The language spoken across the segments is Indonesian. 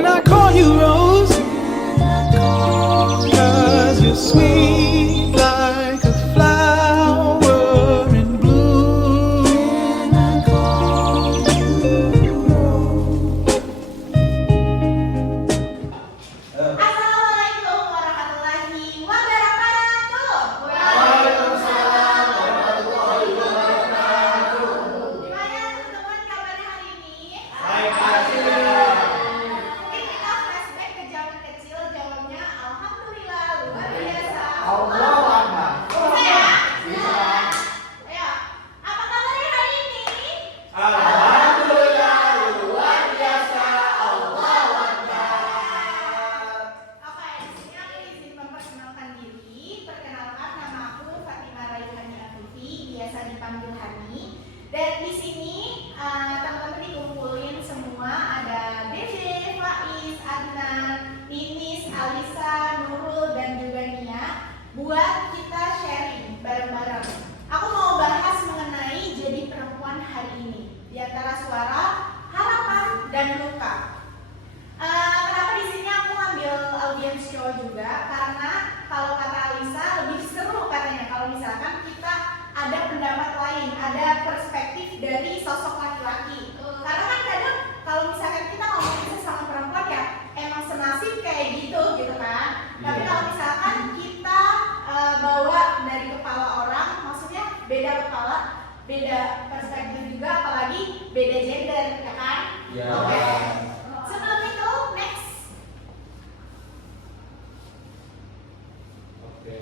Can I call you Rose? 'Cause you're sweet like a flower in bloom. Assalamualaikum warahmatullahi wabarakatuh. Waalaikumsalam warahmatullahi wabarakatuh. Gimana teman-teman kabarnya hari ini? Baik aja. Mungkin kita flashback ke zaman kecil, jawabnya alhamdulillah, luar biasa. Allah Akbar. Bisa ya? Bisa. Ayo, apa kabarnya hari ini? Alhamdulillah luar biasa. Allah Akbar. Oke, di sini aku izin memperkenalkan diri. Perkenalkan, nama aku Fatimah Raihani Afifi, biasa dipanggil Hani. Dan di sini teman-teman dikumpulin semua, ada Dede, Faiz, Adnan, Ninis, Alisa, Nurul, dan juga Nia, buat kita sharing bareng-bareng. Aku mau bahas mengenai jadi perempuan hari ini, di antara suara, harapan, dan luka. Kenapa di sini aku ngambil audience show juga? Karena kalau kata Alisa lebih seru katanya kalau misalkan kita ada pendapat lain, ada perspektif dari sosok laki-laki. Karena kan kadang kalau misalkan kita ngomongin sesama perempuan ya emang senasib kayak gitu kan. Tapi kalau misalkan kita bawa dari kepala orang, maksudnya beda kepala, beda perspektif juga, apalagi beda gender, ya kan? Ya. Oke. Sebelum itu, next. Oke.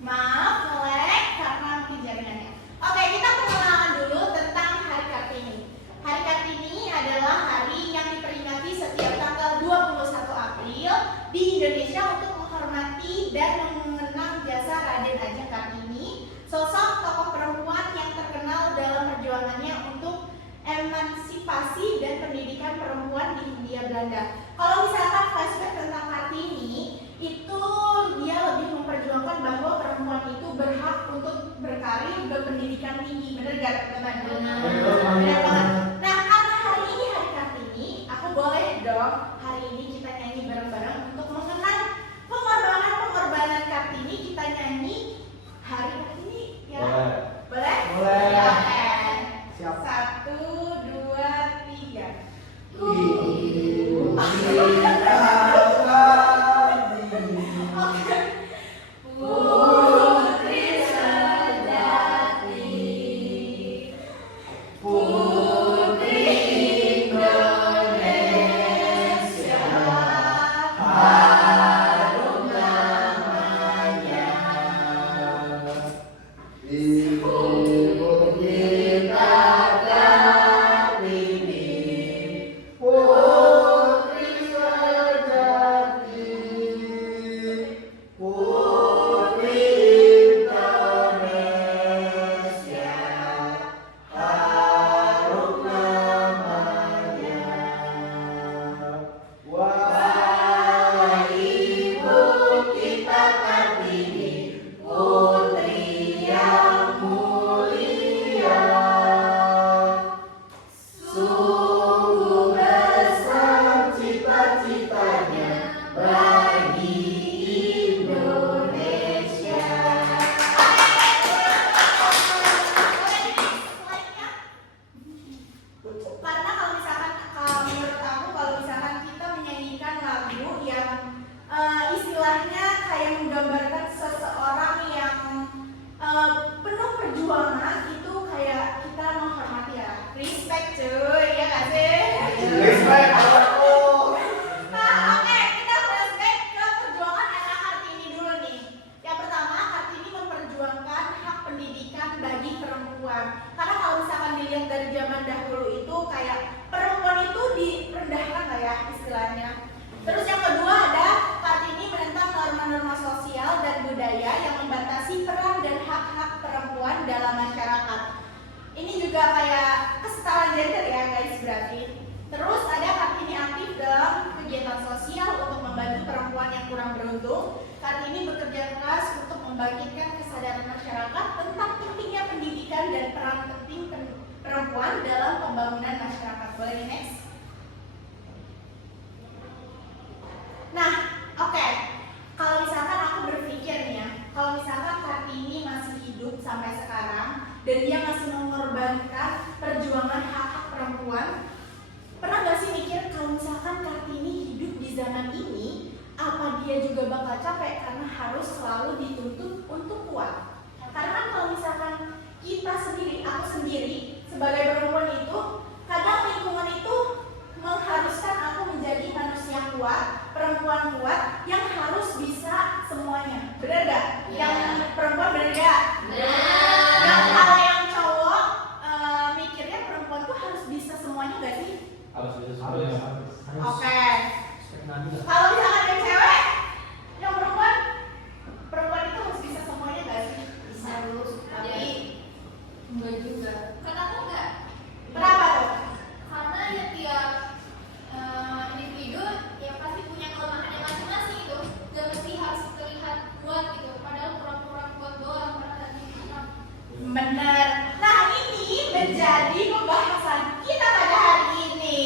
Maaf, nge-lag karena mungkin jaringannya. Oke, kita pengenalan dulu tentang Hari Kartini. Hari Kartini adalah hari yang diperingati setiap tanggal 21 April di Indonesia untuk menghormati dan mengenang jasa Raden Ajeng Kartini, sosok tokoh perempuan yang terkenal dalam perjuangannya untuk emansipasi dan pendidikan perempuan di Hindia Belanda. Kalau misalkan flashback tentang Kartini, itu dia lebih memperjuangkan bahwa perempuan itu berhak untuk berkarir, berpendidikan tinggi. Bener gak teman-teman? Bener banget. Nah, karena hari ini Hari Kartini, aku boleh dong hari ini kita nyanyi bareng-bareng untuk mengenang pengorbanan Kartini. Kita nyanyi Hari Kartini ya? Boleh? Boleh. Ya, oke. Siap. 1, 2, 3. Oke. Putri sejati, Putri Indonesia, harum namanya. Ibu kita Kartini, putri sejati. harus bisa semuanya nggak sih? Harus bisa semuanya. Oke. Kalau misalkan yang cewek, yang perempuan itu harus bisa semuanya nggak sih? Bisa dulu. Jadi enggak juga. Kenapa enggak? Kenapa tuh? Karena ya tiap individu ya pasti punya kelemahannya masing-masing itu. Gak mesti harus terlihat kuat gitu. Padahal pura-pura kuat doang padahal di Bener. Nah ini menjadi pembahasan kita pada hari ini.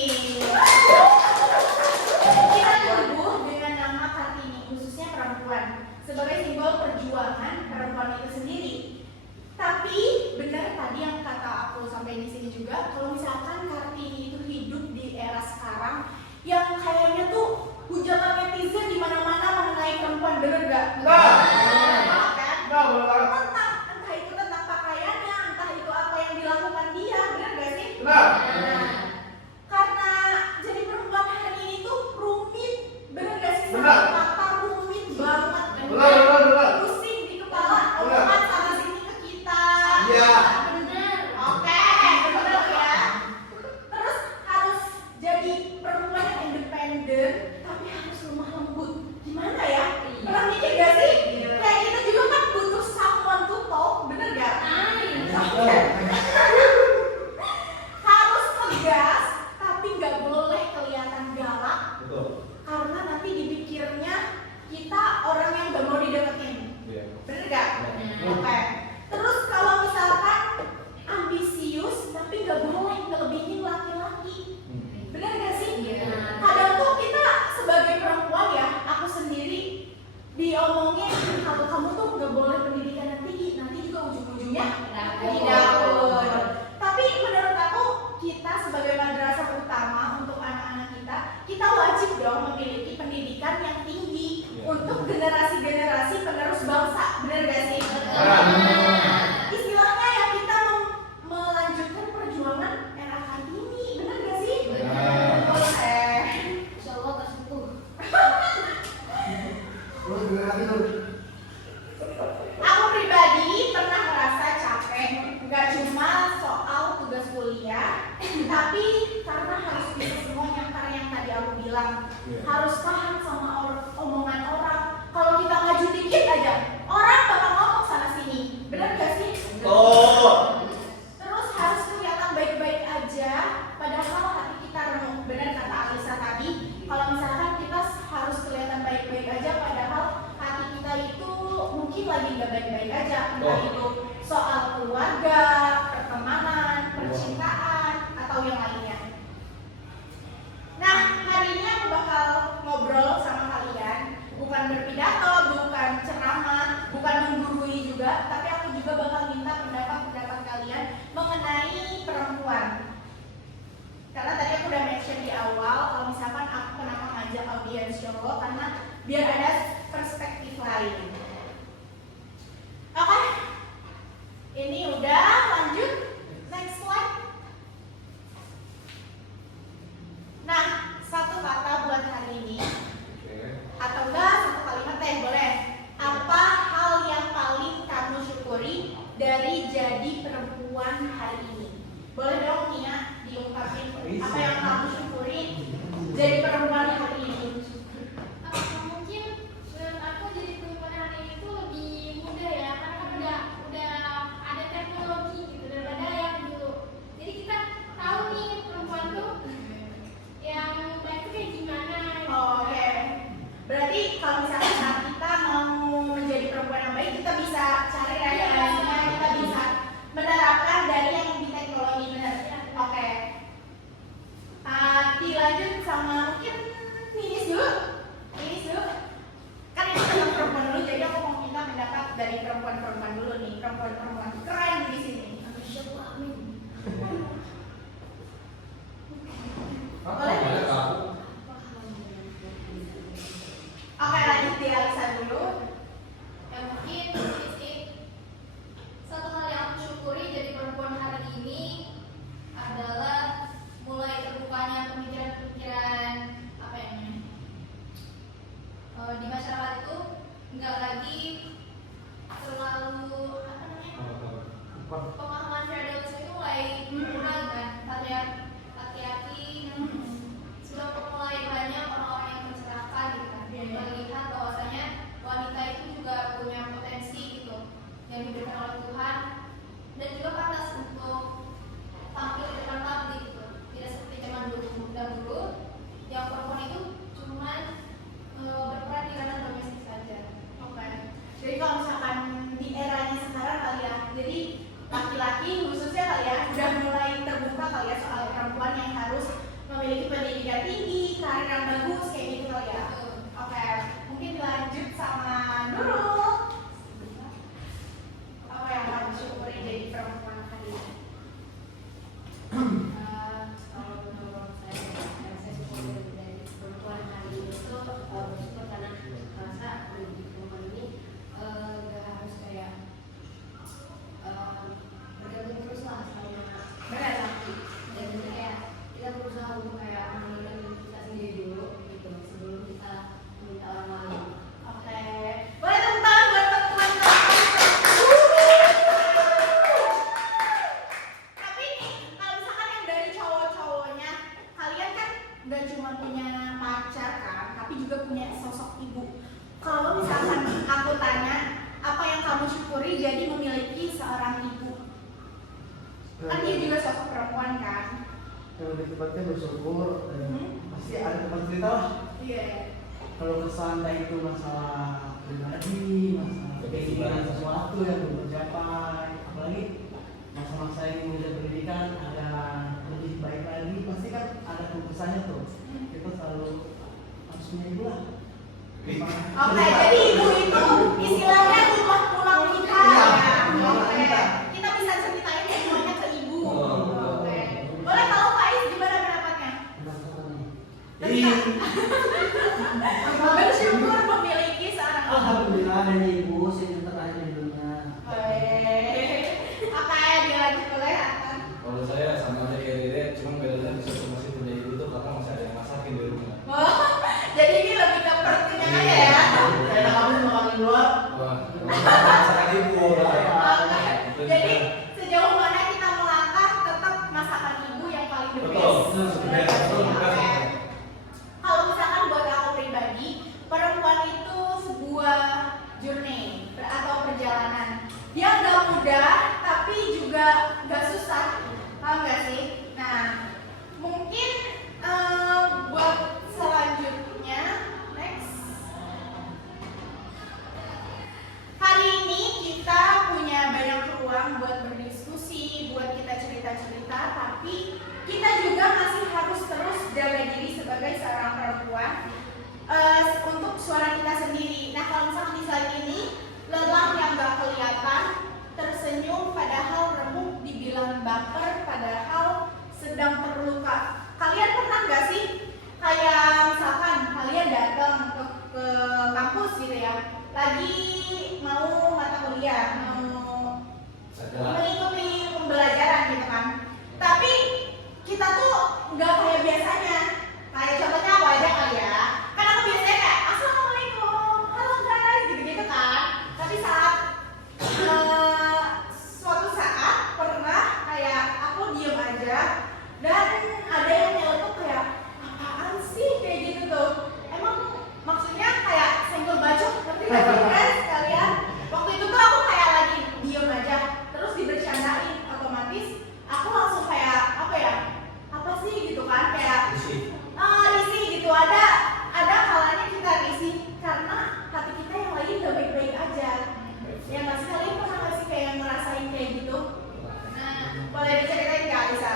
Kita tumbuh dengan nama Kartini, khususnya perempuan, sebagai simbol perjuangan perempuan itu sendiri. Tapi benar tadi yang kata aku sampai di sini juga, kalau misalkan Kartini itu hidup di era sekarang, yang kayaknya tuh hujatan netizen di mana-mana mengenai perempuan, bener gak? Enggak. Kan? Enggak, benar. Tentang entah itu tentang pakaiannya, entah itu apa yang dilakukan dia, bener gak sih? Benar. Karena jadi perempuan hari ini tuh rumit, bener gak sih? Benar. Kata rumit banget. Benar. Pusing di kepala, omongan sana sini ke kita. Iya. Bener. Oke, bener ya. Terus harus jadi perempuan yang independen, tapi harus lemah lembut. Gimana ya? Pernah mikir gak sih? Kayak kita juga kan butuh someone to talk, bener gak? Harus tegas, tapi nggak boleh kelihatan galak, Betul. karena nanti dipikirnya kita orang yang nggak mau dideketin. Iya. Bener gak? Bener. Oke. Terus kalau misalkan ambisius, tapi nggak boleh ngelebihin laki-laki. Bener gak sih? Iya. Kadang tuh kita sebagai perempuan ya, aku sendiri diomongin kalau kamu tuh nggak boleh pendidikan yang tinggi, nanti juga ujung-ujungnya di dapur. Tapi menurut aku kita sebagai madrasah utama untuk anak-anak kita wajib dong memiliki pendidikan yang tinggi untuk generasi-generasi penerus bangsa. Bener gak sih? Istilahnya ya kita melanjutkan perjuangan era Kartini. Bener gak sih? Benar. Boleh. Insya Allah tersentuh. Aku pribadi pernah merasa capek, nggak cuma soal tugas kuliah, tapi karena harus bisa semuanya, karena yang tadi aku bilang harus tahan sama omongan orang. Kalau kita maju dikit aja, orang bakal ngomong sana sini, bener gak sih? Terus harus kelihatan baik-baik aja, padahal hati kita renung. Bener kata Alisa tadi, kalau misalkan kita harus kelihatan baik-baik aja, padahal hati kita itu mungkin lagi nggak baik-baik aja, entah itu soal keluarga, pertemanan, percintaan, atau yang lainnya. Nah, hari ini aku bakal ngobrol sama kalian, bukan berpidato, bukan ceramah, bukan menggurui juga, tapi aku juga bakal minta pendapat-pendapat kalian mengenai perempuan. Karena tadi aku udah mention di awal, kalau misalkan aku kenapa ngajak audiens cowok, karena biar ada perspektif lain. Oke, ini udah, lanjut. Next slide. Nah, satu kata buat hari ini, atau enggak satu kalimat deh, boleh. Apa hal yang paling kamu syukuri dari jadi perempuan hari ini? Boleh dong Nia diungkapin apa yang kamu syukuri jadi perempuan hari ini? Mungkin menurut aku jadi perempuan hari ini tuh lebih mudah ya, karena kan udah ada teknologi gitu daripada yang dulu. Jadi kita tahu nih perempuan tuh yang baik tuh kayak gimana. Oke. Berarti kalau misalnya saat kita mau menjadi perempuan yang baik, kita bisa cari referensinya, kita bisa menerapkan dari yang di teknologi, benar. Oke. Dilanjut sama mungkin Ninis dulu. Kan ini tentang perempuan dulu, jadi aku mau minta pendapat dari perempuan-perempuan dulu nih, perempuan-perempuan keren di sini. Oke, lanjut di Alisa dulu. Ya mungkin ini sih satu hal yang aku syukuri jadi perempuan hari ini adalah mulai terbukanya pemikiran-pemikiran apa ya namanya di masyarakat itu nggak lagi terlalu apa namanya cuma punya pacar kan, tapi juga punya sosok ibu. Kalau misalkan aku tanya, apa yang kamu syukuri jadi memiliki seorang ibu? Kan dia juga sosok perempuan kan? Yang lebih tepatnya bersyukur dan pasti ada tempat cerita lah. Iya. Kalau kesan kayak itu masalah pribadi, masalah keinginan sesuatu yang belum tercapai, apalagi masa-masa yang muda pendidikan ada lebih baik lagi, pasti kan ada keputusannya tuh. Kita selalu harus punya ibu lah. Oke, jadi ibu itu istilahnya rumah pulang kita ya. Oke, kita bisa ceritain semuanya ke ibu. Oke, boleh kalau Faiz gimana pendapatnya? Bersyukur memiliki seorang ibu. Alhamdulillah ada ibu sehingga terlahir di dunia. Oke, dilanjut oleh Atan. Kalau saya sama aja kayak Dede, cuma bedanya di situ masih punya ibu tuh karena masih ada yang masakin di rumah. Oh, jadi ini lebih ke perutnya aja ya. Kayak kamu makan di luar. Wah, masakan ibu. Oke, jadi sejauh mana kita melangkah tetap masakan ibu yang paling the Betul, best. betul. Oke. Kalau misalkan buat aku pribadi, perempuan itu sebuah journey atau perjalanan yang gak mudah tapi juga gak susah, paham gak sih? Nah, mungkin buat selanjutnya, next. Hari ini kita punya banyak ruang buat berdiskusi, buat kita cerita-cerita, tapi kita juga masih harus terus jaga diri sebagai seorang perempuan untuk suara kita sendiri. Nah, kalau misalnya di saat ini lelang yang gak kelihatan, tersenyum padahal remuk, dibilang baper padahal sedang terluka. Kalian pernah gak sih kayak misalkan kalian datang ke kampus gitu ya, lagi mau mata kuliah, mau mengikuti pembelajaran gitu kan, tapi kita tuh nggak kayak biasanya. Kayak contohnya apa aja kali ya, kan aku biasanya kayak assalamualaikum, halo guys, gitu-gitu kan. Tapi saat suatu saat pernah kayak aku diem aja dan ada yang nyeletuk kayak apaan sih kayak gitu tuh. Emang maksudnya kayak senggol bacok, ngerti gak sih guys kalian? Waktu itu tuh aku kayak lagi diem aja terus dibercandain, otomatis aku langsung kayak apa ya, apa sih gitu kan, kayak risih gitu. Ada kalanya kita risih karena hati kita yang lain gak baik-baik aja. Ya nggak sih, kalian pernah nggak sih kayak ngerasain kayak gitu? Nah, boleh diceritain nggak Alisa?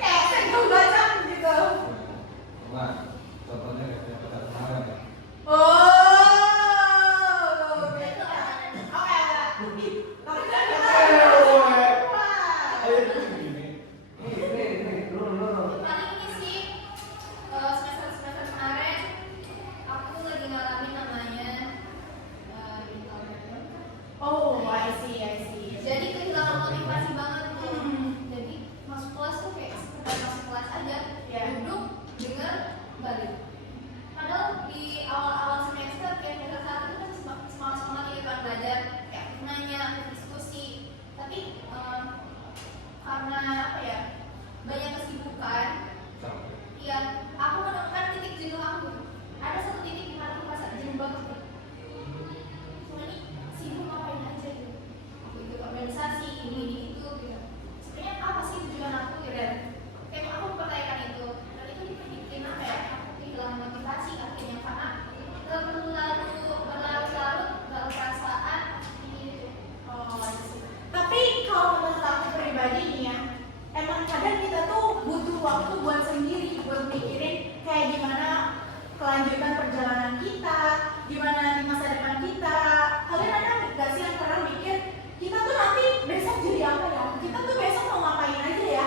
Kayak senggol bacok gitu. Nah, contohnya kayak pacar kemarin kan. Paling ini sih semester kemarin aku lagi ngalamin namanya introvert. Oh, I see. Jadi kehilangan motivasi banget tuh. Jadi masuk kelas tuh kayak sekedar masuk kelas aja, Ya. duduk, dengar, balik. Padahal di awal-awal semester kayak semester 1 itu kan semangat-semangat gitu kan belajar, kayak nanya, diskusi. Tapi karena apa ya, banyak kesibukan, ya aku menemukan titik jenuh aku. Ada satu titik di mana aku merasa jenuh banget. Cuma ini sibuk ngapain aja gitu. Aku ikut organisasi, ini itu gitu. Sebenarnya apa sih tujuan aku gitu, dan kayak aku mempertanyakan itu. Dan itu bikin apa ya, aku kehilangan motivasi akhirnya karena berlarut-larut dalam perasaan gitu. Oh, I see. Tapi kalau menurut aku pribadi nih ya, emang kadang kita tuh butuh waktu buat sendiri, buat mikirin kayak gimana kelanjutan perjalanan kita, gimana di masa depan kita. Kalian ada nggak sih yang pernah mikir kita tuh nanti besok jadi apa ya? Kita tuh besok mau ngapain aja ya?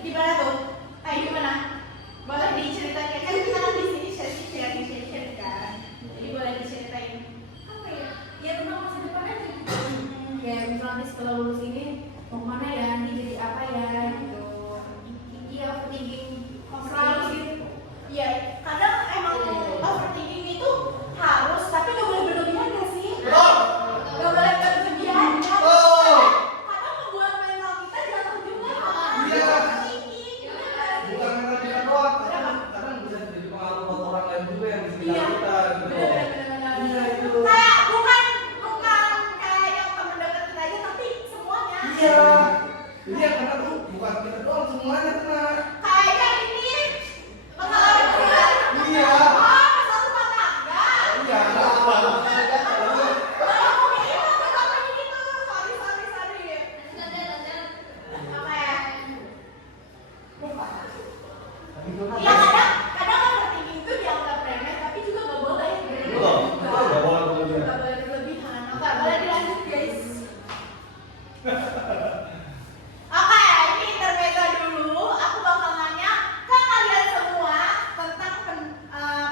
Gimana tuh? Kayak gimana? Boleh diceritain, kan kita kan di sini sharing kan, jadi boleh diceritain. Apa ya? Ya tentang masa depan aja gitu. Kayak misalnya setelah lulus ini mau kemana ya, nanti jadi apa ya gitu. Iya, overthinking selalu gitu. Iya, kadang emang overthinking itu harus, tapi gak boleh berlebihan gak sih? Gak boleh berlebihan kan? Kadang membuat mental kita jatuh juga Iya. Jadi yang kena tuh bukan kita doang, semuanya kena. Kayaknya ini pengalaman berat. Iya. Oh, masalah rumah tangga. Iya, enggak apa-apa. Tapi itu kan Ya kadang overthinking itu dianggap remeh, tapi juga nggak boleh. Betul, nggak boleh berlebihan. Nggak boleh berlebihan. Oke, boleh dilanjut guys. Oke, ini intermezzo dulu. Aku bakal nanya ke kalian semua tentang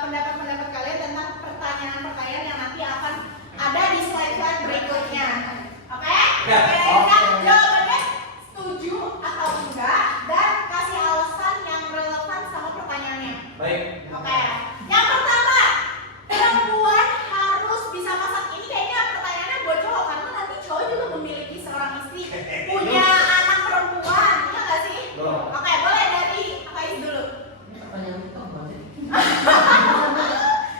pendapat-pendapat kalian tentang pertanyaan-pertanyaan yang nanti akan ada di slide-slide berikutnya. Oke? Ya, Kalian jawabannya setuju atau enggak dan kasih alasan yang relevan sama pertanyaannya. Baik. Oke. Yang pertama, perempuan harus bisa masak. Ini kayaknya pertanyaannya buat cowok karena nanti cowok juga memiliki seorang istri, punya anak perempuan, iya nggak sih? Belum. Oke, boleh dari Kak Is dulu. ini pertanyaan kita berarti.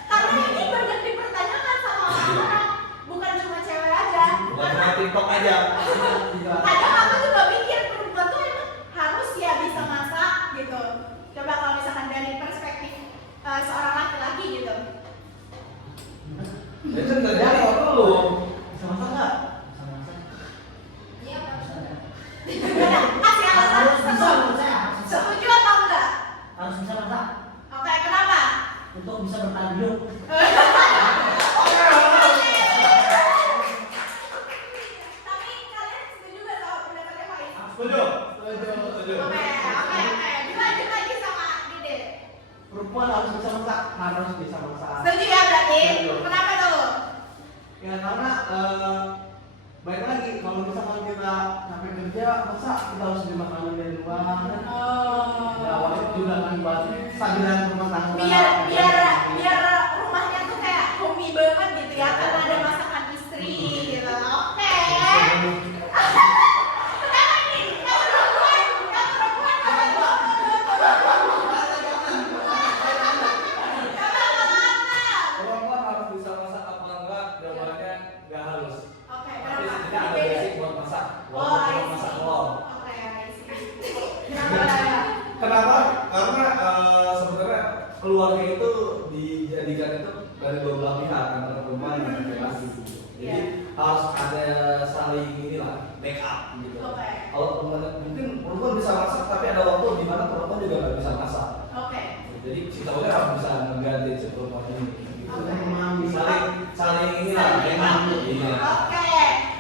Karena ini banyak dipertanyakan sama orang, bukan cuma cewek aja. Bukan cuma TikTok aja. Kadang aku juga mikir perempuan tuh emang harus ya bisa masak gitu. Coba kalau misalkan dari perspektif seorang laki-laki gitu. Ya kan nggak jawab dulu. Bisa masak nggak? Bisa masak. Iya, Pak. Bisa nggak? Gimana? Kasih alasan. Harus bisa menurut saya, harus bisa. Setuju atau enggak? Harus bisa masak Oke, kenapa? untuk bisa bertahan hidup. Tapi kalian setuju gak sama pendapatnya Pak Is? Setuju. Setuju. Oke. Dilanjut lagi sama Dede. Perempuan harus bisa masak, harus bisa masak. Setuju ya berarti? Setuju. Kenapa tuh? Ya karena baik lagi kalau misalkan kita sampai kerja, masa kita harus beli makanan dari luar? Ya wajib juga kan buat stabilan rumah tangga. Biar rumahnya tuh kayak homey banget gitu ya, karena ada masakan istri gitu. Oke. Kenapa ini? Yang perempuan apa? Perempuan harus bisa masak apa enggak? Jawabannya nggak harus. Oke, Tapi kenapa? kita ada basic buat masak. Oh, Walaupun I cuma masak see. telur. Oke, I see. Kenapa? Kenapa? Karena sebenarnya keluarga itu dijadikan itu dari dua belah pihak antara perempuan dan laki-laki. Jadi Iya. harus ada saling inilah backup gitu. Oke. Kalau mungkin perempuan bisa masak tapi ada waktu di mana perempuan juga nggak bisa masak. Oke. Jadi si cowoknya harus bisa mengganti si perempuan ini. Gitu. Oke. Saling inilah memang. Iya. Oke,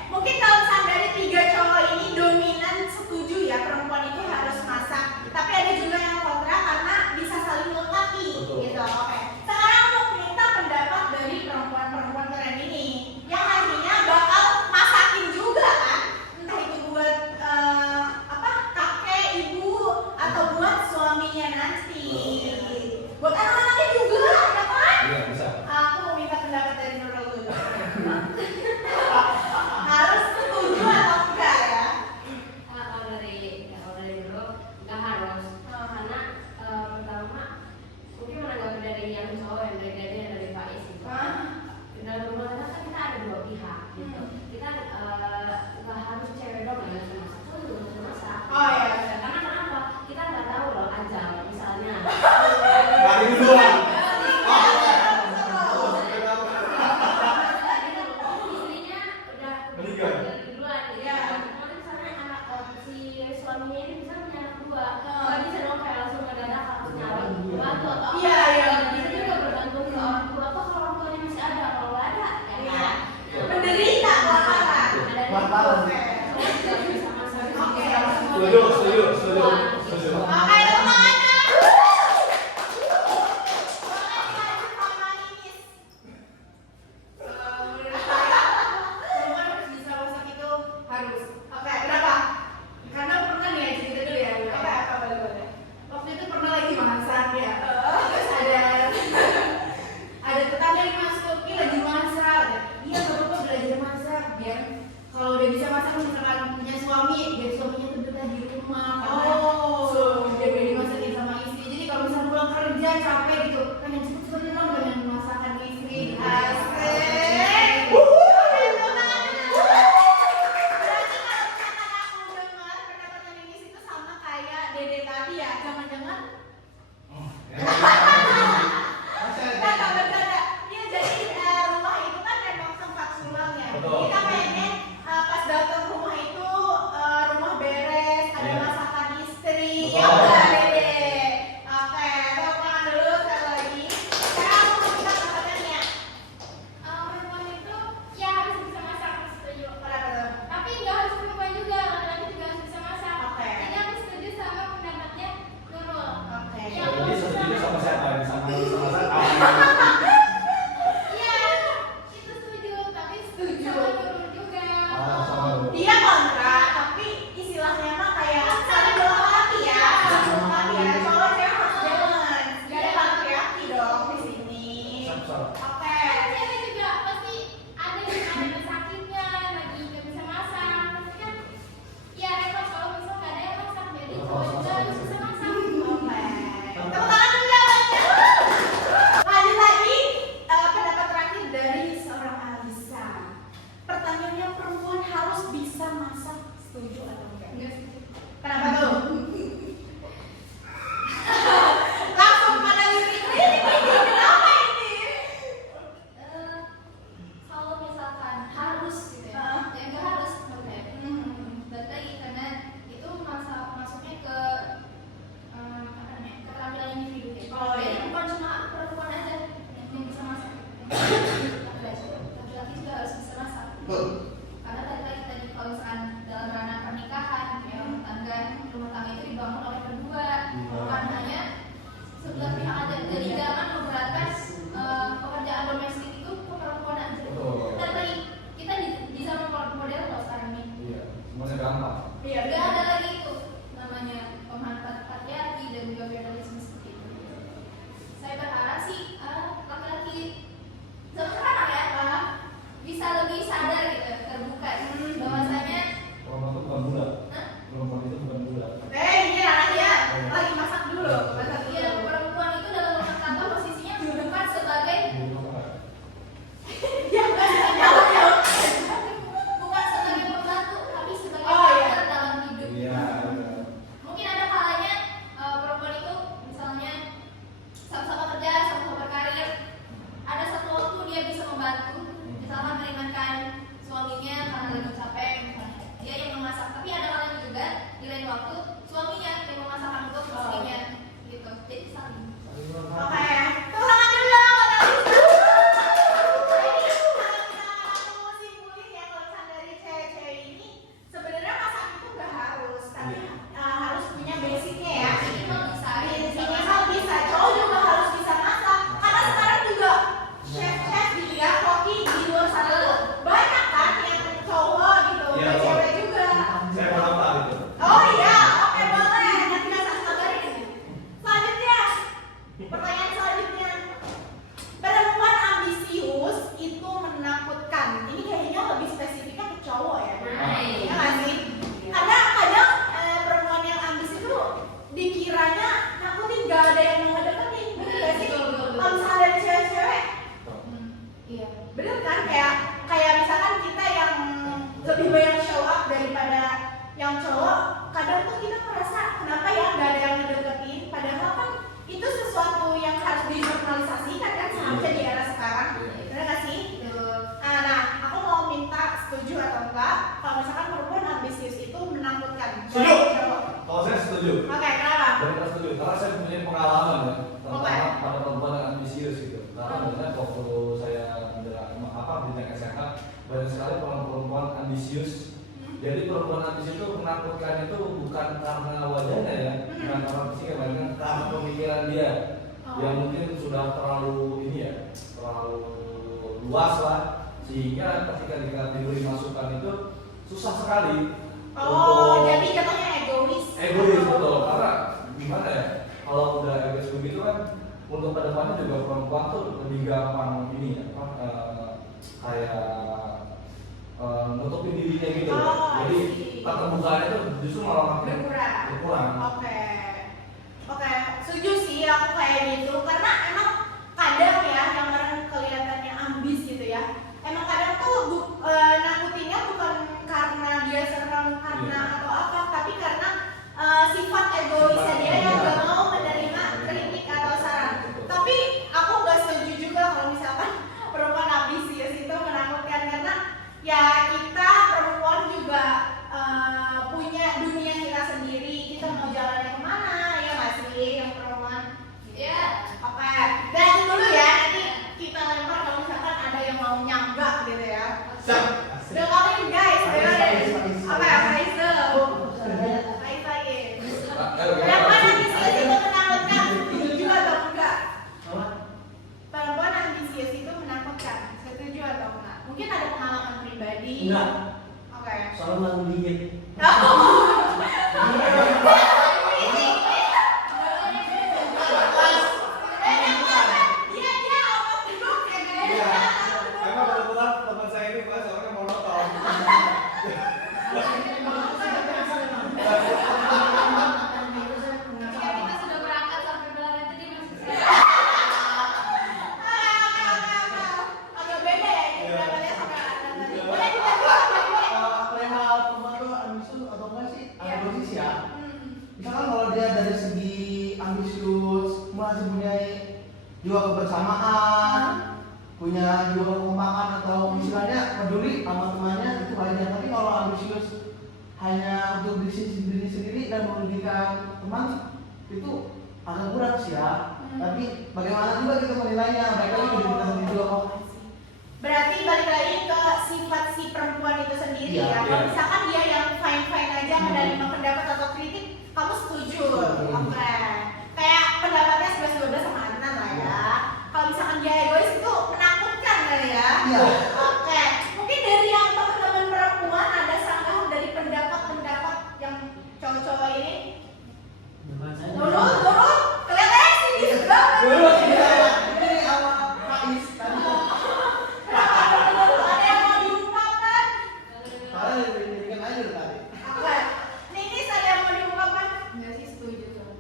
mungkin kalau misalnya dari 3 cowok ini dominan setuju ya perempuan itu harus masak. Tapi ada juga yang kontra karena bisa saling melengkapi Betul. gitu. Oke. Sekarang aku minta pendapat dari perempuan-perempuan keren ini yang nantinya bakal masakin juga kan, entah itu buat kakek, ibu atau buat suaminya nanti. Buat anak-anaknya juga, ya kan? Iya bisa. Aku mau minta pendapat dari Nurul dulu. Harus setuju atau enggak ya? Kalau dari dulu nggak harus, karena pertama mungkin menanggapi dari yang cowok yang dari Dede dan dari Faiz gitu. Dalam rumah tangga kan kita ada dua pihak gitu. Kita nggak harus cewek doang yang bisa masak, cowok juga bisa masak. Oh iya. Karena kenapa? Kita nggak tahu loh ajal misalnya. Hari kedua. Istrinya udah Meninggal. duluan gitu. Iya. Kalau misalnya anak si suaminya ini bisa punya anak dua, nggak bisa dong kayak langsung mendadak harus nyari bantu atau apa. Iya, iya. Bisa juga bergantung ke orang tua atau kalau orang tuanya masih ada, kalau nggak ada ya kan. Menderita kelaparan. Ada Kelaparan. Oke. nggak bisa masak. Oke. Setuju. Setuju. Oke, tepuk tangan. Boleh dilanjut sama Inis. Menurut saya, perempuan harus bisa masak itu harus. Oke, kenapa? Karena pernah nih ya cerita dulu ya. Oke, apa boleh. Waktu itu pernah lagi masak ya. Terus ada tetangga yang masuk, ini lagi masak. Iya, bapak belajar masak biar kalau udah bisa masak misalkan punya suami, biar suaminya tuh betah di rumah. So, dia udah dimasakin sama istri. Jadi kalau misalnya pulang kerja capek gitu, pengen cepet-cepet pulang pengen masakan istri. Asik. Oke, tepuk tangan dulu. Berarti kalau misalkan aku dalam ranah pernikahan, kayak rumah tangga itu dibangun oleh kedua, bukan hanya sebelah pihak aja. Jadi jangan memberatkan pekerjaan domestik itu ke perempuan aja. Karena kita di zaman modern loh sekarang ini. Iya, semuanya gampang. Iya, nggak ada lagi itu namanya pemanfaat patriarki dan juga feudalisme seperti itu. Saya berharap sih laki-laki zaman sekarang ya bisa lebih sadar gitu, terbuka bahwasanya Perempuan itu bukan budak. Perempuan itu bukan budak. Ini anaknya lagi masak dulu. Masak dulu. ya, perempuan itu dalam rumah tangga posisinya bukan sebagai bukan sebagai pembantu, tapi sebagai Oh, iya. partner dalam hidup. Iya. Mungkin ada kalanya perempuan itu misalnya sama-sama kerja, sama-sama berkarir, ada satu waktu dia bisa membantu, misalkan meringankan suaminya karena lagi capek, misalnya dia yang memasak. Tapi ada kalanya juga di lain waktu suaminya yang memasakkan untuk istrinya, gitu. Jadi saling. Oke, tepuk tangan dulu buat Alisa. Jadi kalau kita simpulin ya, kalau misalnya dari cewek-cewek ini sebenarnya masak itu nggak harus, tapi harus punya basicnya ya. Minimal bisa. Minimal bisa, cowok juga harus bisa masak. Karena sekarang juga chef-chef gitu ya, koki di luar sana tuh banyak kan yang cowok gitu, Iya, cewek juga. Saya mau apa gitu? Oh iya, oke boleh. Nanti kita kabarin. Selanjutnya, pertanyaan selanjutnya. Perempuan ambisius itu menakutkan. Ini kayaknya lebih spesifiknya ke cowok ya. Iya nggak sih? Karena kadang perempuan yang ambis itu dikiranya nakutin, gak ada yang mau ngedeketin. Bener gak sih? Kalau misalnya dari cewek-cewek, Iya. bener kan? Kayak misalkan kita yang lebih banyak show up daripada yang cowok, kadang tuh kita merasa kenapa ya nggak ada yang ngedeketin, padahal kan itu sesuatu yang harus dinormalisasikan kan seharusnya di era sekarang. Bener nggak sih? Nah, aku mau minta setuju atau enggak kalau misalkan perempuan ambisius itu menakutkan. Setuju. Cowok. Kalau saya setuju. Oke, kenapa? Benar setuju. Karena saya punya pengalaman ya, terutama Oke. pada perempuan yang ambisius gitu. Karena benar waktu saya bidang SMA banyak sekali perempuan ambisius. Jadi perempuan ambisius itu menakutkan itu bukan karena wajahnya ya, bukan karena fisiknya, melainkan karena pemikiran dia yang mungkin sudah terlalu ini ya, terlalu luas lah, sehingga ketika diberi masukan itu susah sekali. Oh, untuk jadi jatuhnya egois. egois betul, karena gimana ya, kalau udah egois begitu kan untuk kedepannya juga perempuan tuh lebih gampang ini ya, kayak nutupin dirinya gitu. Oh, Jadi I see. keterbukaannya tuh justru malah makin berkurang. Oke, setuju sih aku kayak gitu, karena emang kadang ya yang orang kelihatannya ambis gitu ya, emang kadang tuh nakutinnya bukan karena dia serem karena atau apa, tapi karena sifat egoisnya dia yang gak mau menerima kritik atau saran. Tapi aku gak setuju juga kalau misalkan perempuan ambisius itu menakutkan, karena ya kita perempuan juga punya dunia kita sendiri, kita mau jalannya kemana ya nggak sih yang perempuan? Ya. Oke, dan dulu ya, nanti kita lempar kalau misalkan ada yang mau nyanggak gitu ya. Dengerin guys, dengerin. Oke, Faiz dulu. Faiz lagi. Perempuan ambisius itu menakutkan, setuju atau enggak? Perempuan ambisius itu menakutkan, setuju atau enggak? Mungkin ada pengalaman pribadi. Enggak. Oke. Soalnya malu dingin. Dia otot duduk ya guys. Iya. Emang kebetulan teman saya ini bahas orangnya monoton. Jika kita sudah berangkat sampai Belanda tadi masih Agak beda ya ini Iya. berangkatnya sampai atas tadi. Iya. Boleh kita dulu. Perihal pembantu ambisius atau enggak sih? Iya. Ada posisi ya. Misalkan kalau dia dari segi ambisius masih punya jiwa kebersamaan, punya jiwa kekompakan atau istilahnya peduli sama temannya, itu banyak. Tapi kalau ambisius hanya untuk diri sendiri dan merugikan teman, itu agak kurang sih ya. Tapi bagaimana juga kita menilainya? Mereka juga diri kita sendiri juga kok. Berarti balik lagi ke sifat si perempuan itu sendiri Iya, ya. iya. Kalau misalkan dia yang fine-fine aja menerima pendapat atau kritik, kamu setuju. Oke. Kayak pendapatnya 11-12 sama Adnan lah ya. Kalau misalkan dia egois itu menakutkan kali ya. Iya. Oke. Mungkin dari yang teman-teman perempuan ada sanggahan dari pendapat-pendapat yang cowok-cowok ini. Bukan saya. Nurul, kelihatannya sini banget. Ini sama Faiz tadi. Ada yang mau diungkapkan? Padahal diberikan aja tadi. Oke. Ninis ada yang mau diungkapkan? Enggak sih setuju tuh.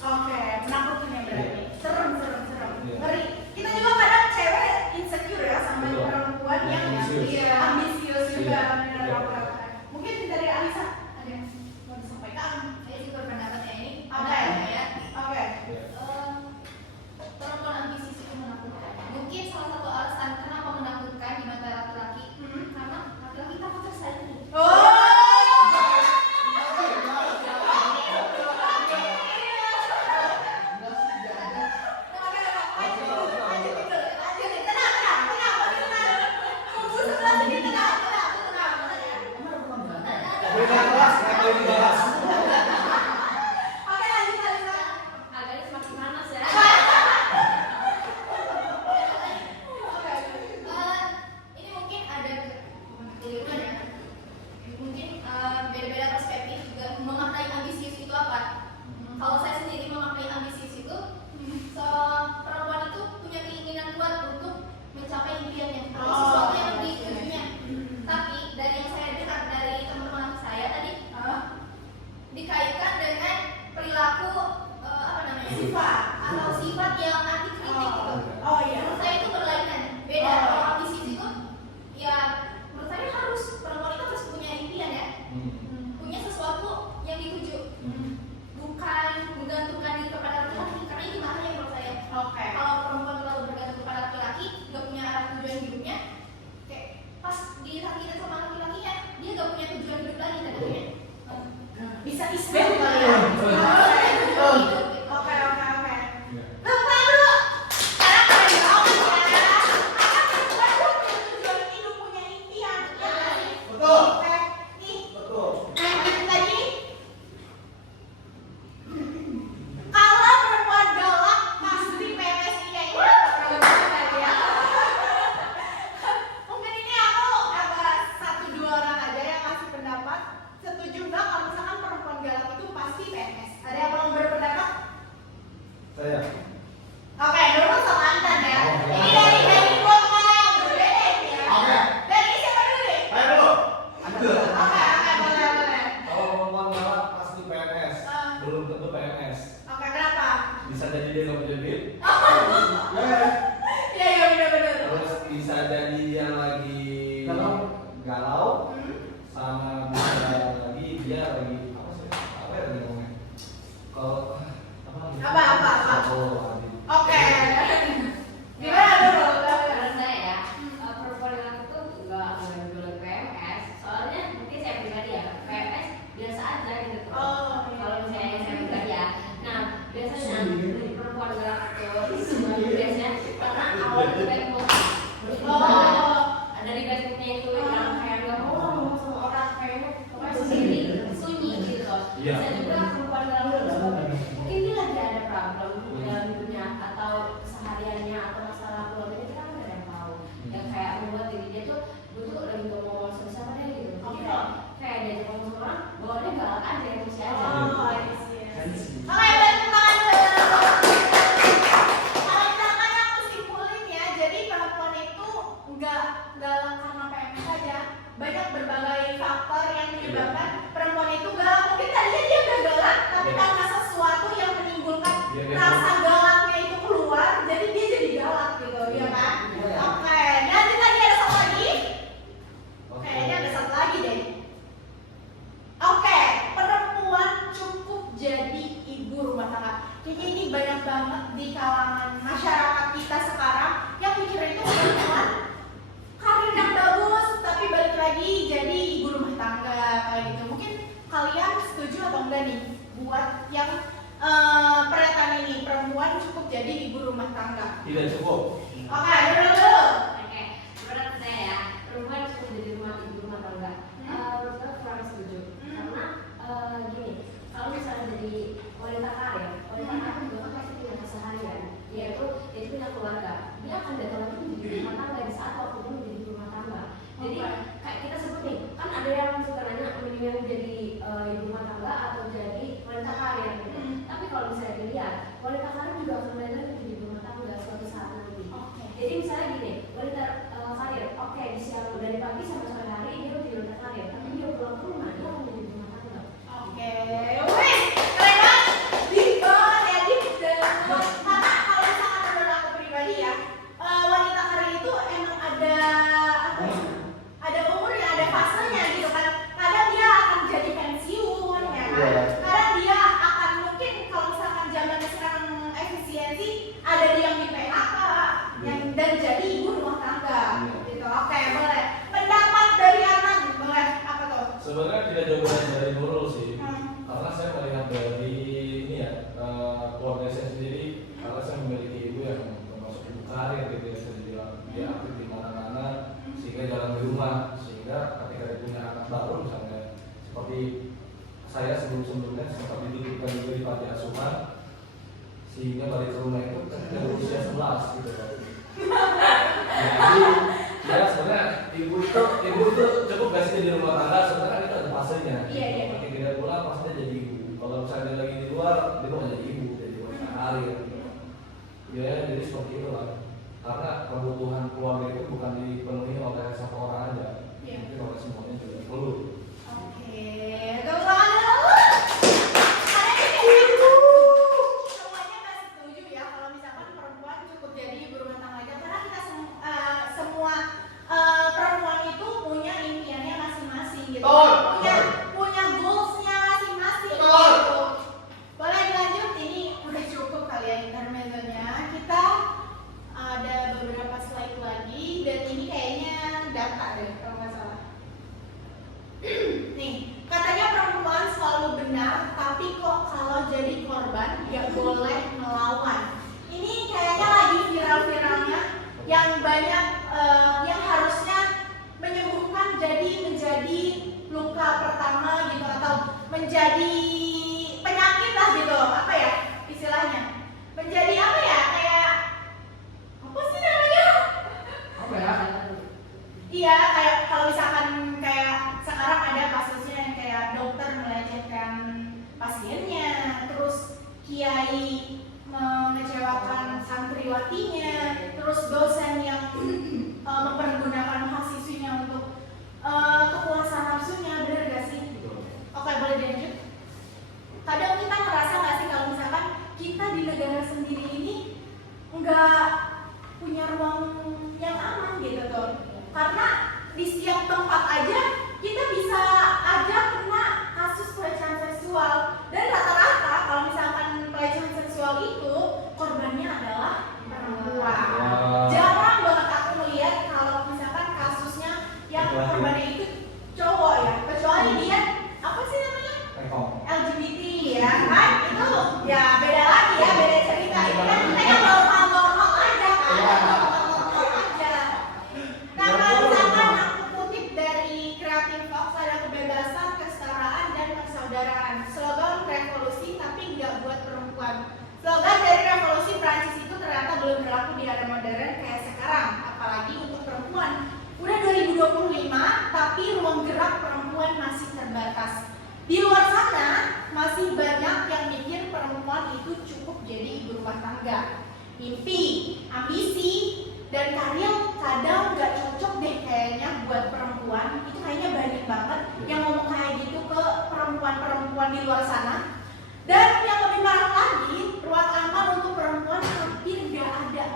Oke, menakutkan ya berarti. Serem. Iya. Ngeri. Kita juga kadang cewek insecure ya sama Betul. perempuan yang Ambisius. ambisius juga. Iya. Benar, Iya. oke. Mungkin dari Alisa ada yang mau disampaikan? Saya juga pendapatnya ini. Oke. Pendapatnya ya. Oke. Perempuan ambisius itu menakutkan. Mungkin salah satu alasan kenapa menakutkan di mata laki-laki karena laki-laki takut tersaingi. Oh. Beda kelas, ngapain dibahas? Agaknya semakin panas ya. Ini mungkin ada keliruan ya. Mungkin beda-beda perspektif juga memaknai ambisius itu apa. Kalau saya sendiri memaknai ambisius itu, perempuan itu punya keinginan kuat untuk mencapai impiannya atau sesuatu yang ditujunya. Tapi dari yang saya dengar dari teman-teman saya tadi dikaitkan dengan perilaku Sifat. atau sifat yang anti kritik gitu. Oh iya. Menurut saya itu berlainan. Beda. Oh. Kalau ambisius itu ya menurut saya harus perempuan itu harus punya impian ya, punya sesuatu yang dituju. Bukan menggantungkan diri kepada laki-laki karena itu makanya menurut saya. Oke. Kalau perempuan terlalu bergantung kepada laki-laki, nggak punya arah tujuan hidupnya, kayak pas disakitin sama laki-lakinya, dia nggak punya tujuan hidup lagi tadinya. Bisa isbel kali ya. Oke. Lupa dulu. Sekarang pada jawab ya. Karena perempuan tuh punya tujuan hidup, punya impian. Ya nggak sih? Betul. Oke. Nih, Betul. lanjut lagi. Kalau perempuan galak pasti PMS-nya ini kalau benar ya. Mungkin ini aku ada 1-2 orang aja yang kasih pendapat. Setuju nggak kalau misalkan perempuan galak itu pasti PMS? Ada yang mau berpendapat? Saya. Oke, Nurul sama Antan ya. Oh, ya. Ini dari dua kepala yang berbeda ini ya. Oke. Dari siapa dulu nih? Ayo dulu. Oke, boleh. Kalau perempuan galak pasti PNS, Ah. belum tentu PNS. Oke, kenapa? Bisa jadi dia nggak punya duit, Iya, benar-benar. terus bisa jadi dia lagi galau, sama bisa lagi dia lagi apa ya dia ngomongnya? Kalau Apa? Oh, Oke. Gimana Nurul? Menurut saya ya, perempuan yang itu nggak boleh PMS. Soalnya mungkin saya pribadi ya, PMS biasa aja gitu. Oh, iya. Kalau misalnya saya pribadi ya, nah biasanya perempuan gerak itu biasanya karena awal itu Facebook. Oh. Dari Facebooknya itu yang kayak nggak mau ngomong sama orang kayaknya pokoknya sendiri sunyi gitu. Iya. Bisa juga perempuan gerak itu mungkin dia lagi ada problem dalam hidupnya atau kesehariannya atau masalah keluarga kita kan nggak ada yang tahu. Yang kayak membuat diri dia tuh butuh lagi nggak mau ngomong sama siapa deh gitu. Jadi Oke. kalau kayak diajak ngomong sama orang, bawaannya galak aja emosi aja. Oh, I see. Oke, balik lagi. Kalau misalkan aku simpulin ya, jadi perempuan itu nggak galak karena PMS saja. Banyak berbagai faktor yang menyebabkan perempuan itu galak. Mungkin tadinya dia udah galak, tapi karena sesuatu yang menimbulkan Iya, dia rasa galaknya itu keluar, jadi dia jadi galak gitu, ya kan? Iya. Oke, nanti tadi ada satu lagi. Kayaknya ada satu lagi deh. Oke, perempuan cukup jadi ibu rumah tangga. Kayaknya ini banyak banget di kalangan masyarakat kita sekarang yang mikirnya itu perempuan karir yang bagus, tapi balik lagi jadi ibu rumah tangga kayak gitu. Mungkin kalian setuju atau enggak nih buat yang pernyataan ini perempuan cukup jadi ibu rumah tangga? tidak cukup. Oke, dulu. Oke, menurut saya ya, perempuan sudah jadi ibu rumah tangga. Menurut saya kurang setuju. Karena gini, kalau misalnya jadi wanita karir juga kan pasti punya keseharian. Dia punya keluarga. Dia akan datang lagi menjadi rumah tangga di saat waktu dia menjadi rumah tangga. Jadi kayak kita sebut nih, kan ada yang suka nanya mendingan jadi ibu rumah tangga atau jadi wanita karir. Tapi kalau misalnya dilihat, wanita karir juga akan menjadi ibu rumah tangga suatu saat nanti. Jadi misalnya gini, wanita karir, oke, di siang dari pagi sampai sore hari dia menjadi wanita karir, tapi dia pulang ke rumah dia akan menjadi rumah tangga. Oke, wih, keren banget. Deep banget ya, deep banget. Karena kalau misalkan menurut aku pribadi ya, wanita karir itu emang ada apa ya? Ada umurnya, ada fasenya gitu kan. Kadang dia akan jadi pensiun, ya kan? Kadang dia akan mungkin kalau misalkan zaman sekarang efisiensi, ada dia yang di PHK, dan jadi ibu rumah tangga, gitu. Oke, boleh. Pendapat dari Arman, boleh apa tuh? Sebenarnya tidak jauh dari Nurul sih, karena saya melihat dari ini ya keluarga saya sendiri, karena saya memiliki ibu yang termasuk ibu karir gitu ya, saya dibilang dia aktif di mana-mana sehingga jarang di rumah, sehingga ketika dia punya anak baru misalnya seperti saya sebelumnya sempat dititipkan juga di panti asuhan, sehingga balik ke rumah itu ketika berusia 11 gitu kan. Jadi ya sebenarnya ibu itu cukup gak sih di rumah tangga, sebenarnya kan itu ada fasenya. Iya. Ketika dia pulang pastinya jadi ibu. Kalau misalnya dia lagi di luar, dia bukan jadi ibu, jadi wanita karir. Ya jadi seperti itu lah. Karena kebutuhan keluarga itu bukan dipenuhi oleh satu orang aja, mungkin oleh semuanya juga perlu. Oke, semuanya masih setuju ya kalau misalkan perempuan cukup jadi ibu rumah tangga aja, karena kita semua perempuan itu punya impiannya masing-masing gitu. Punya goalsnya masing-masing gitu. Boleh dilanjut, ini udah cukup kali ya intermezzonya. Kita ada beberapa slide lagi dan ini kayaknya data deh kalau nggak salah. Nih, katanya perempuan selalu benar, tapi kok kalau jadi korban nggak boleh melawan. Ini kayaknya lagi viral-viralnya yang banyak yang harusnya menyembuhkan jadi menjadi luka pertama gitu, atau menjadi penyakit lah gitu, apa ya istilahnya, menjadi apa ya, kayak apa sih namanya? Apa ya? Iya, kayak kalau misalkan kayak sekarang ada kasusnya yang kayak dokter melecehkan pasiennya, terus kiai mengecewakan santriwatinya, terus dosen yang mempergunakan mahasiswinya untuk kepuasan nafsunya, bener gak sih? Oke, boleh dilanjut. Kadang kita ngerasa gak sih kalau misalkan kita di negara sendiri ini nggak punya ruang yang aman gitu tuh, karena di setiap tempat aja kita bisa aja kena kasus pelecehan seksual, dan rata-rata kalau misalkan pelecehan seksual itu korbannya adalah perempuan. Jarang banget aku melihat kalau misalkan kasusnya yang korbannya itu cowok ya, kecuali dia apa sih namanya? LGBT ya kan, itu ya beda lagi ya, beda cerita. Itu kan kita yang normal aja kan, normal aja. Nah kalau misalkan aku kutip dari Creative Fox, ada kebebasan, kesetaraan, dan persaudaraan. Slogan revolusi tapi nggak buat perempuan. Slogan dari revolusi Prancis itu ternyata belum berlaku di era modern kayak sekarang, apalagi untuk perempuan. Udah 2025, tapi ruang gerak perempuan masih terbatas. Di luar sana masih banyak yang mikir perempuan itu cukup jadi ibu rumah tangga. Mimpi, ambisi, dan karir kadang nggak cocok deh kayaknya buat perempuan. Itu kayaknya banyak banget yang ngomong kayak gitu ke perempuan-perempuan di luar sana. Dan yang lebih parah lagi, ruang aman untuk perempuan hampir nggak ada.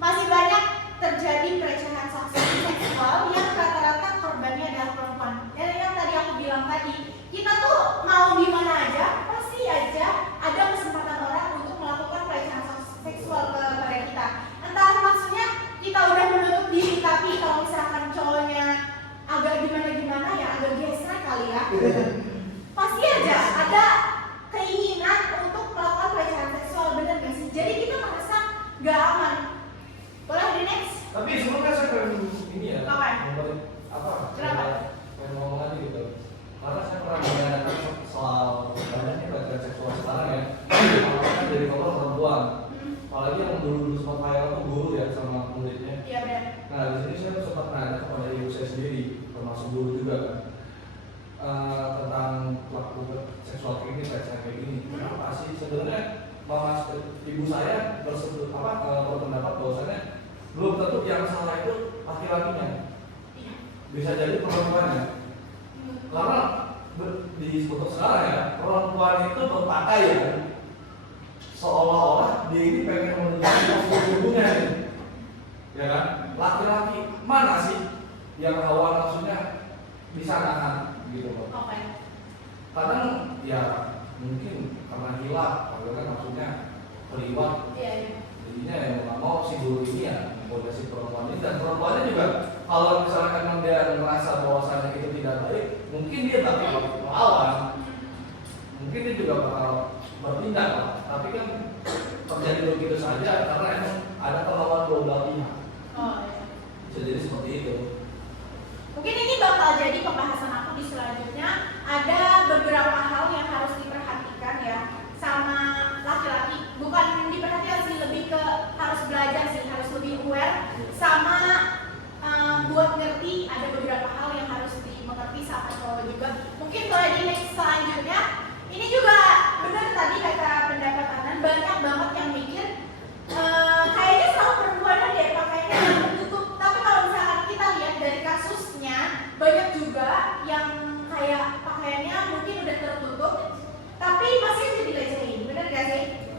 Masih banyak terjadi pelecehan seksual yang rata-rata korbannya adalah perempuan. Dan yang tadi aku bilang tadi, kita tuh mau di mana aja, pasti aja ada kesempatan orang untuk melakukan pelecehan seksual kepada kita. Entah maksudnya kita udah menutup diri, tapi kalau misalkan cowoknya agak gimana-gimana ya, agak gesrek kali ya, pasti aja ada keinginan untuk melakukan pelecehan seksual, bener gak sih? Jadi kita merasa gak aman. Boleh di next? Tapi sebelumnya saya pengen ini Kenapa? Pengen ngomong lagi gitu. Karena saya pernah menanyakan soal banyaknya pelecehan seksual sekarang ya. Apalagi kan dari korban perempuan. Apalagi yang dulu sempat viral tuh guru ya sama muridnya. Iya benar. Nah di sini saya sempat nanya kepada ibu saya sendiri, termasuk guru juga kan, tentang pelaku seksual kayak gini, pelecehan kayak gini. Kenapa sih sebenarnya mama ibu saya berpendapat bahwasannya belum tentu yang salah itu laki-lakinya, bisa jadi perempuannya. Karena disebut sekarang ya, perempuan itu berpakai ya, seolah-olah dia ini pengen menunjukkan tubuhnya nih, ya kan? Laki-laki mana sih yang hawa nafsunya bisa nahan gitu loh? Oke. Kadang ya mungkin karena hilaf, kalau kan maksudnya terlibat. Iya, iya. Jadinya yang nggak mau si guru ini ya menggoda si perempuan ini, dan perempuannya juga kalau misalkan memang dia merasa bahwasannya itu tidak baik, mungkin dia bakal melawan, mungkin dia juga bakal bertindak lah. Tapi kan terjadi begitu saja karena emang ada perlawanan dua belah pihak. Oh, iya. Bisa jadi seperti itu. Mungkin ini bakal jadi pembahasan aku di selanjutnya. Ada beberapa hal yang harus diperhatikan ya sama laki-laki. Bukan diperhatikan sih, lebih ke harus belajar sih, harus lebih aware sama buat ngerti ada beberapa hal yang harus dimengerti sama cowok juga. Mungkin kalau di next selanjutnya, ini juga benar tadi kata pendapat Anan, banyak banget yang mikir kayaknya selalu perempuan deh pakainya yang tertutup. Tapi kalau misalkan kita lihat dari kasusnya, banyak juga yang kayak pakaiannya mungkin udah tertutup, tapi masih aja dilecehin, bener gak sih?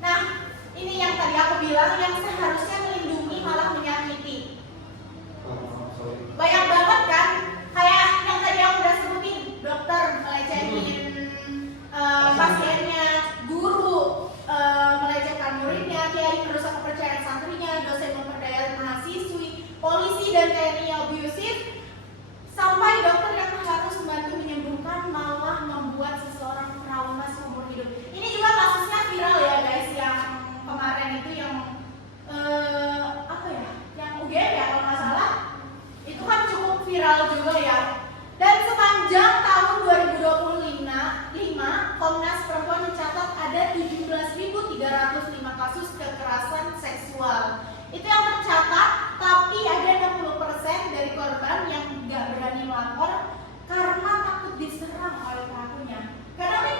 Nah, ini yang tadi aku bilang, yang seharusnya melindungi malah menyakiti. Banyak banget kan, kayak yang tadi aku udah sebutin, dokter melecehin pasiennya, guru melecehkan muridnya, kiai merusak kepercayaan santrinya, dosen memperdaya mahasiswi, polisi dan TNI abusive, sampai dokter yang harus membantu menyembuhkan malah membuat seseorang trauma seumur hidup. Ini juga kasusnya viral ya guys, yang kemarin itu yang yang UGM ya kalau nggak salah, itu kan cukup viral juga ya. Dan sepanjang tahun 2025, Komnas Perempuan mencatat ada 17.305 kasus kekerasan seksual. Itu yang tercatat, tapi ada 60% dari korban yang nggak berani melapor karena takut diserang oleh pelakunya. Karena nih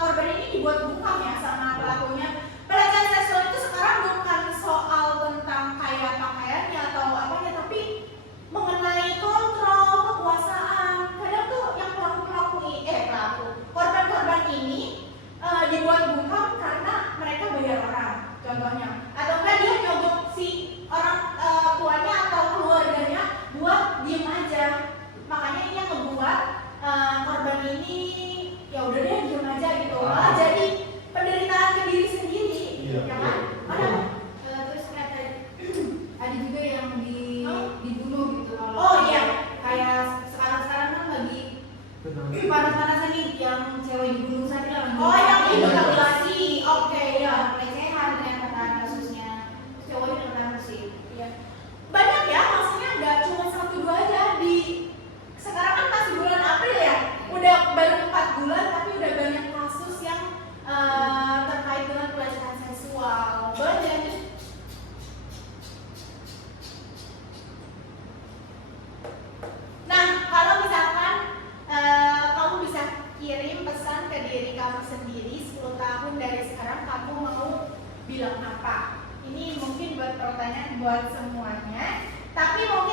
korban ini dibuat bungkam ya sama pelakunya. Pelecehan seksual itu sekarang bukan soal tentang kayak pakaiannya atau apanya, tapi mengenai kontrol, kekuasaan. Kadang tuh yang korban-korban ini dibuat bungkam karena mereka bayar orang, contohnya. Atau enggak dia nyogok si orang tuanya atau keluarganya buat diem aja. Makanya ini yang membuat korban ini ya udah deh diem aja gitu. Malah jadi penderitaan ke diri sendiri, ya kan? Terus ada juga yang dibunuh gitu. Oh iya, kayak sekarang kan lagi panas-panas nih yang cewek dibunuh saja. Oh yang itu laki-laki. Oke ya, pelecehan ternyata kan kasusnya. Cowoknya kena sih. Iya. Banyak ya, maksudnya nggak cuma 1-2 aja. Di sekarang kan masih bulan April ya, udah baru 4 bulan tapi udah banyak kasus yang terkait dengan pelecehan seksual. Banyak. Nah, kalau misalkan kamu bisa kirim pesan ke diri kamu sendiri 10 tahun dari sekarang, kamu mau bilang apa? Ini mungkin buat pertanyaan buat semuanya, tapi mau